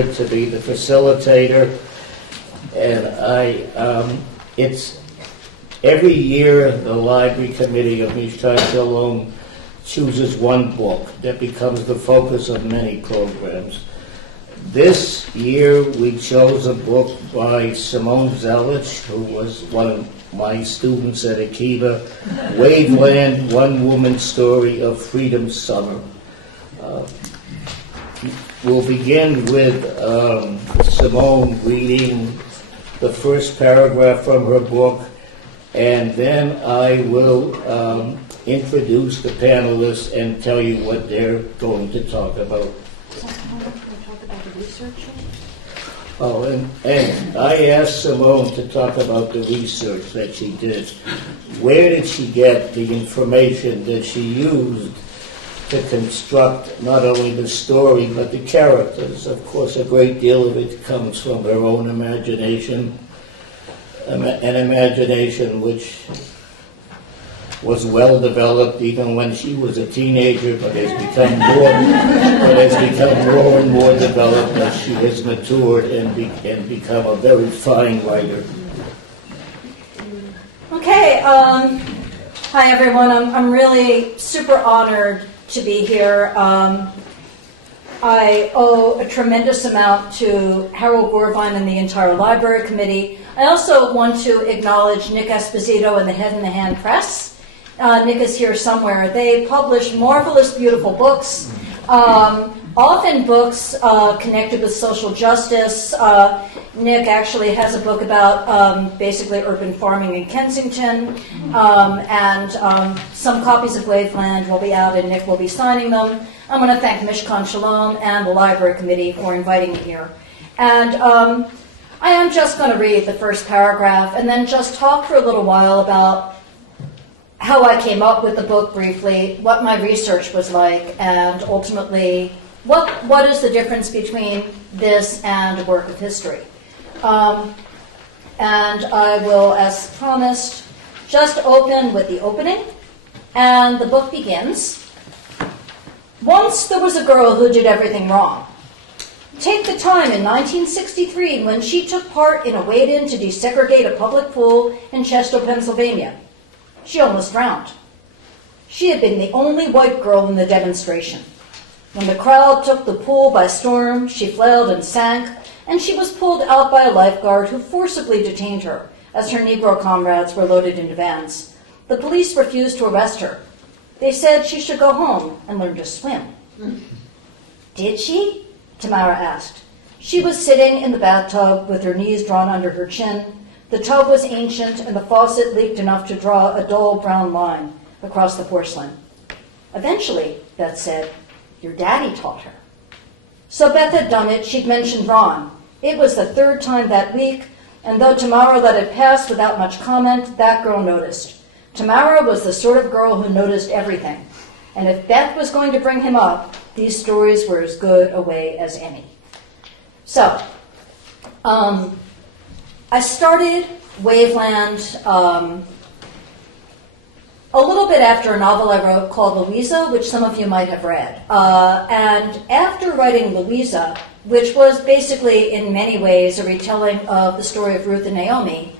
honored to be the facilitator, and it's every year the library committee of MishkanShalom chooses one book that becomes the focus of many programs. This year we chose a book by Simone Zelitch, who was one of my students at Akiva, Waveland, One Woman's Story of Freedom Summer. We'll begin with Simone reading the first paragraph from her book, and then I will introduce the panelists and tell you what they're going to talk about. So how can we talk about the research? Oh, and I asked Simone to talk about the research that she did. Where did she get the information that she used to construct not only the story but the characters? Of course, a great deal of it comes from her own imagination, an imagination which was well developed even when she was a teenager, but has become more and more developed as she has matured and become a very fine writer. Okay, hi everyone. I'm really super honored to be here. I owe a tremendous amount to Harold Gorvine and the entire library committee. I also want to acknowledge Nick Esposito and the Head in the Hand Press. Nick is here somewhere. They publish marvelous, beautiful books, often books connected with social justice. Nick actually has a book about basically urban farming in Kensington, and some copies of Waveland will be out and Nick will be signing them. I want to thank MishkanShalom and the library committee for inviting me here. And I am just going to read the first paragraph and then just talk for a little while about how I came up with the book briefly, what my research was like, and ultimately what is the difference between this and a work of history. And I will, as promised, just open with the opening, and the book begins. Once there was a girl who did everything wrong. Take the time in 1963 when she took part in a wade-in to desegregate a public pool in Chester, Pennsylvania. She almost drowned. She had been the only white girl in the demonstration. When the crowd took the pool by storm, she flailed and sank, and she was pulled out by a lifeguard who forcibly detained her as her Negro comrades were loaded into vans. The police refused to arrest her. They said she should go home and learn to swim. Did she? Tamara asked. She was sitting in the bathtub with her knees drawn under her chin. The tub was ancient, and the faucet leaked enough to draw a dull brown line across the porcelain. Eventually, Beth said, your daddy taught her. So Beth had done it. She'd mentioned Ron. It was the third time that week, and though Tamara let it pass without much comment, that girl noticed. Tamara was the sort of girl who noticed everything. And if Beth was going to bring him up, these stories were as good a way as any. So, I started Waveland a little bit after a novel I wrote called Louisa, which some of you might have read. And after writing Louisa, which was basically in many ways a retelling of the story of Ruth and Naomi,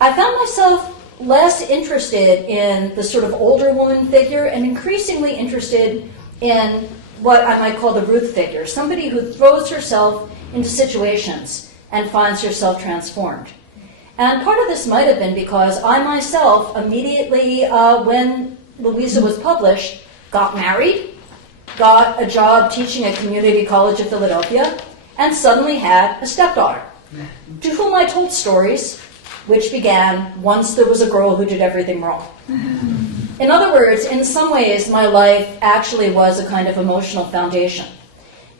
I found myself less interested in the sort of older woman figure and increasingly interested in what I might call the Ruth figure, somebody who throws herself into situations and finds herself transformed. And part of this might have been because I myself immediately, when Louisa was published, got married, got a job teaching at Community College of Philadelphia, and suddenly had a stepdaughter, to whom I told stories which began once there was a girl who did everything wrong. In other words, in some ways, my life actually was a kind of emotional foundation.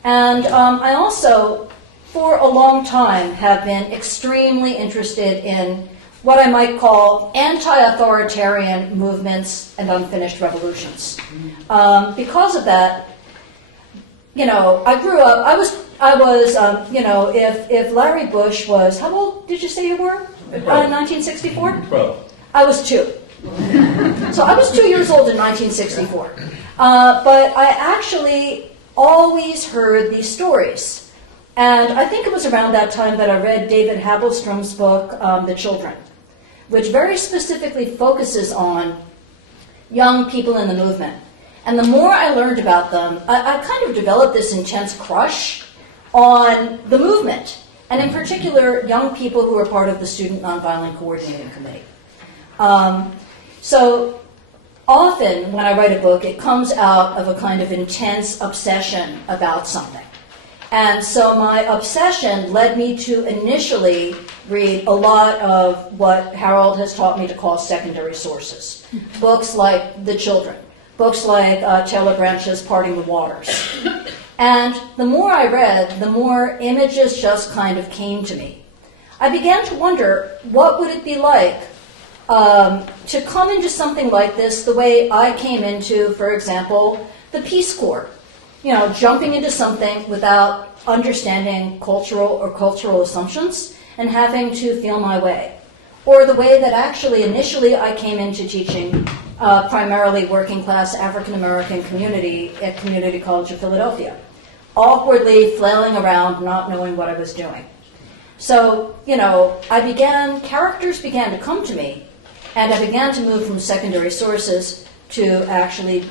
And I also, for a long time, have been extremely interested in what I might call anti-authoritarian movements and unfinished revolutions. Because of that, I grew up, if Larry Bush was, how old did you say you were? 1964? 12. I was 2. So I was 2 years old in 1964. But I actually always heard these stories And I think it was around that time that I read David Habelstrom's book, The Children, which very specifically focuses on young people in the movement. And the more I learned about them, I kind of developed this intense crush on the movement, and in particular, young people who are part of the Student Nonviolent Coordinating Committee. So often when I write a book, it comes out of a kind of intense obsession about something. And so my obsession led me to initially read a lot of what Harold has taught me to call secondary sources. Books like The Children, books like Taylor Branch's Parting the Waters. And the more I read, the more images just kind of came to me. I began to wonder, what would it be like to come into something like this the way I came into, for example, the Peace Corps? You know, jumping into something without understanding cultural assumptions and having to feel my way. Or the way that actually initially I came into teaching primarily working class African American community at Community College of Philadelphia, awkwardly flailing around, not knowing what I was doing. So, you know, characters began to come to me, and I began to move from secondary sources to actually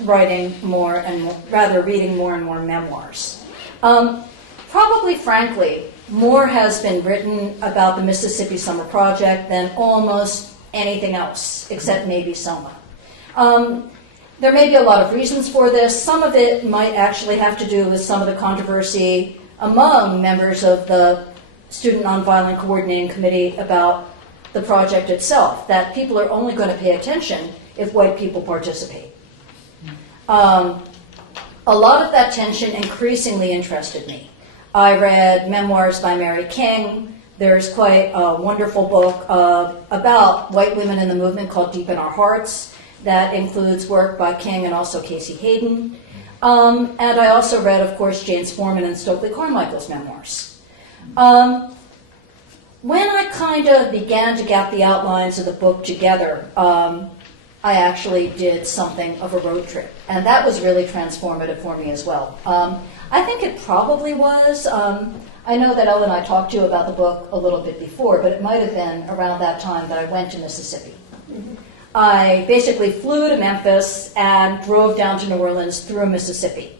reading more and more memoirs. Probably, frankly, more has been written about the Mississippi Summer Project than almost anything else, except maybe Selma. There may be a lot of reasons for this. Some of it might actually have to do with some of the controversy among members of the Student Nonviolent Coordinating Committee about the project itself, that people are only going to pay attention if white people participate. A lot of that tension increasingly interested me. I read memoirs by Mary King. There's quite a wonderful book about white women in the movement called Deep in Our Hearts that includes work by King and also Casey Hayden. And I also read, of course, James Forman and Stokely Carmichael's memoirs. When I kind of began to get the outlines of the book together, I actually did something of a road trip, and that was really transformative for me as well. I think it probably was. I know that Ellen and I talked to you about the book a little bit before, but it might have been around that time that I went to Mississippi. Mm-hmm. I basically flew to Memphis and drove down to New Orleans through Mississippi.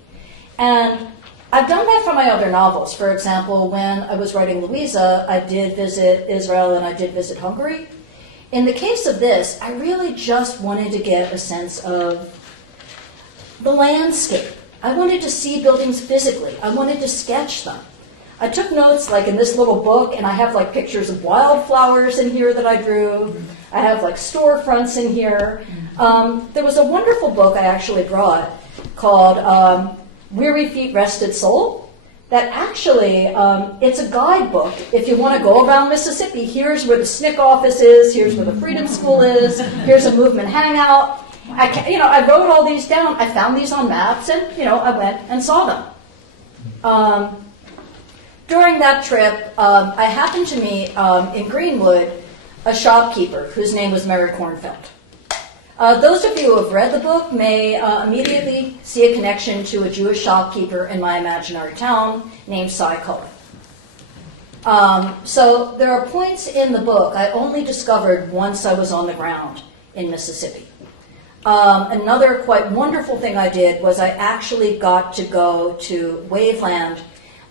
And I've done that for my other novels. For example, when I was writing Louisa, I did visit Israel and I did visit Hungary. In the case of this, I really just wanted to get a sense of the landscape. I wanted to see buildings physically. I wanted to sketch them. I took notes like in this little book, and I have like pictures of wildflowers in here that I drew. I have like storefronts in here. There was a wonderful book I actually brought called Weary Feet, Rested Soul. That actually, it's a guidebook. If you want to go around Mississippi, here's where the SNCC office is, here's where the Freedom School is, here's a movement hangout. I wrote all these down. I found these on maps, and I went and saw them. During that trip, I happened to meet in Greenwood a shopkeeper whose name was Mary Kornfeld. Those of you who have read the book may immediately see a connection to a Jewish shopkeeper in my imaginary town named Cy Cohen. So there are points in the book I only discovered once I was on the ground in Mississippi. Another quite wonderful thing I did was I actually got to go to Waveland,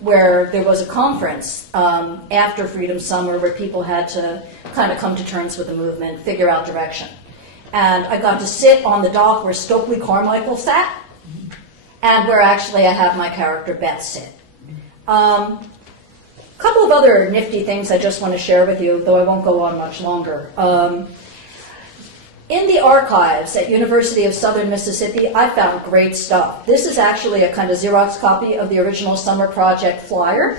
where there was a conference after Freedom Summer where people had to kind of come to terms with the movement, figure out direction. And I got to sit on the dock where Stokely Carmichael sat, and where actually I have my character Beth sit. A couple of other nifty things I just want to share with you, though I won't go on much longer. In the archives at University of Southern Mississippi, I found great stuff. This is actually a kind of Xerox copy of the original Summer Project flyer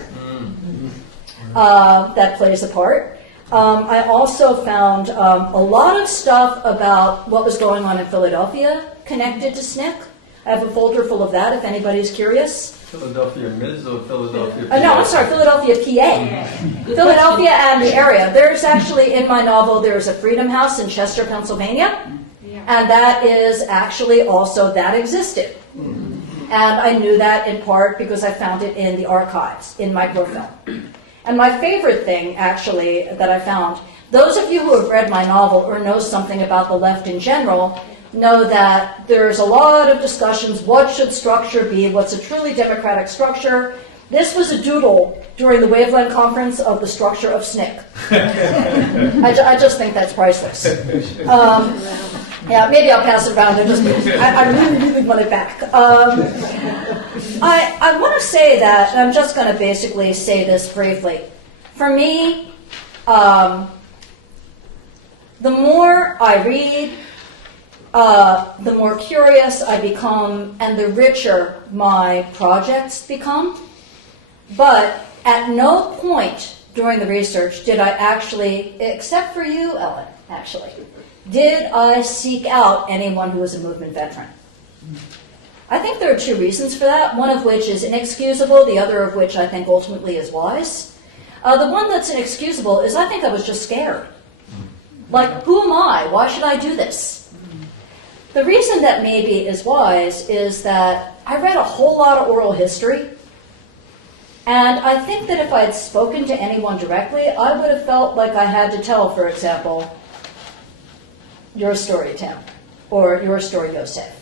that plays a part. I also found a lot of stuff about what was going on in Philadelphia connected to SNCC. I have a folder full of that if anybody's curious. Philadelphia Mids or Philadelphia PA? No, I'm sorry, Philadelphia, PA. Philadelphia and the area. There's actually, in my novel, there's a Freedom House in Chester, Pennsylvania, and that is actually also, that existed. And I knew that in part because I found it in the archives, in microfilm. And my favorite thing, actually, that I found, those of you who have read my novel or know something about the left in general know that there's a lot of discussions, what should structure be, what's a truly democratic structure. This was a doodle during the Waveland conference of the structure of SNCC. I just think that's priceless. Yeah, maybe I'll pass it around. I really want it back. I want to say that, and I'm just going to basically say this briefly. For me, the more I read, the more curious I become, and the richer my projects become. But at no point during the research did I actually, except for you, Ellen, actually, did I seek out anyone who was a movement veteran. I think there are two reasons for that, one of which is inexcusable, the other of which I think ultimately is wise. The one that's inexcusable is I think I was just scared. Like, who am I? Why should I do this? The reason that maybe is wise is that I read a whole lot of oral history, and I think that if I had spoken to anyone directly, I would have felt like I had to tell, for example, your story, Tim, or your story, Yosaif,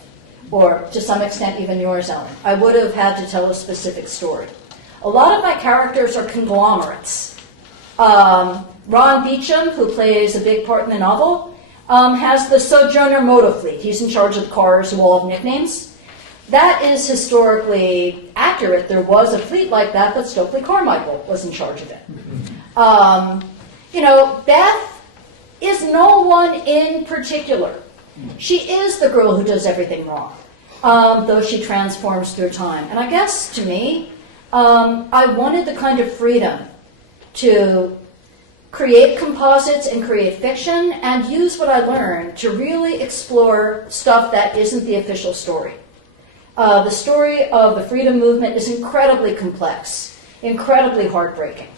or to some extent even yours, Ellen. I would have had to tell a specific story. A lot of my characters are conglomerates. Ron Beecham, who plays a big part in the novel, has the Sojourner Motor Fleet. He's in charge of the cars who all have nicknames. That is historically accurate. There was a fleet like that, but Stokely Carmichael was in charge of it. Beth is no one in particular. She is the girl who does everything wrong, though she transforms through time. And I guess, to me, I wanted the kind of freedom to create composites and create fiction and use what I learned to really explore stuff that isn't the official story. The story of the freedom movement is incredibly complex, incredibly heartbreaking.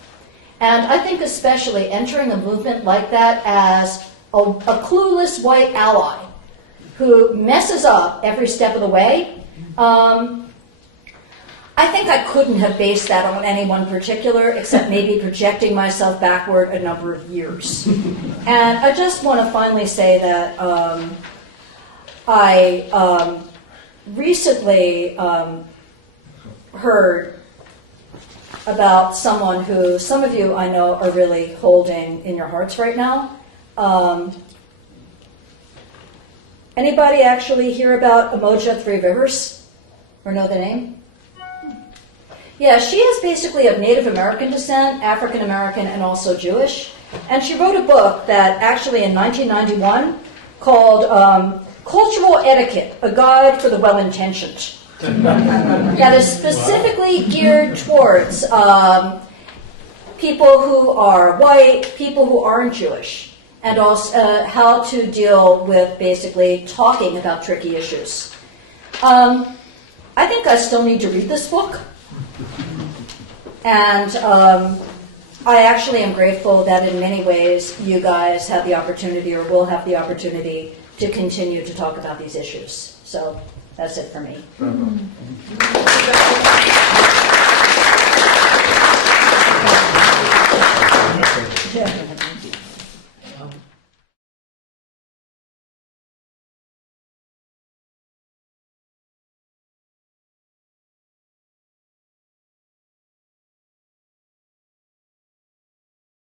And I think especially entering a movement like that as a clueless white ally who messes up every step of the way, I think I couldn't have based that on anyone particular, except maybe projecting myself backward a number of years. And I just want to finally say that I recently heard about someone who some of you I know are really holding in your hearts right now. Anybody actually hear about Emoja Three Rivers or know the name? Yeah, she is basically of Native American descent, African American, and also Jewish. And she wrote a book that actually in 1991 called Cultural Etiquette, a Guide for the Well-Intentioned. That is specifically geared towards people who are white, people who aren't Jewish, and also how to deal with basically talking about tricky issues. I think I still need to read this book. And I actually am grateful that in many ways you guys have the opportunity or will have the opportunity to continue to talk about these issues. So that's it for me.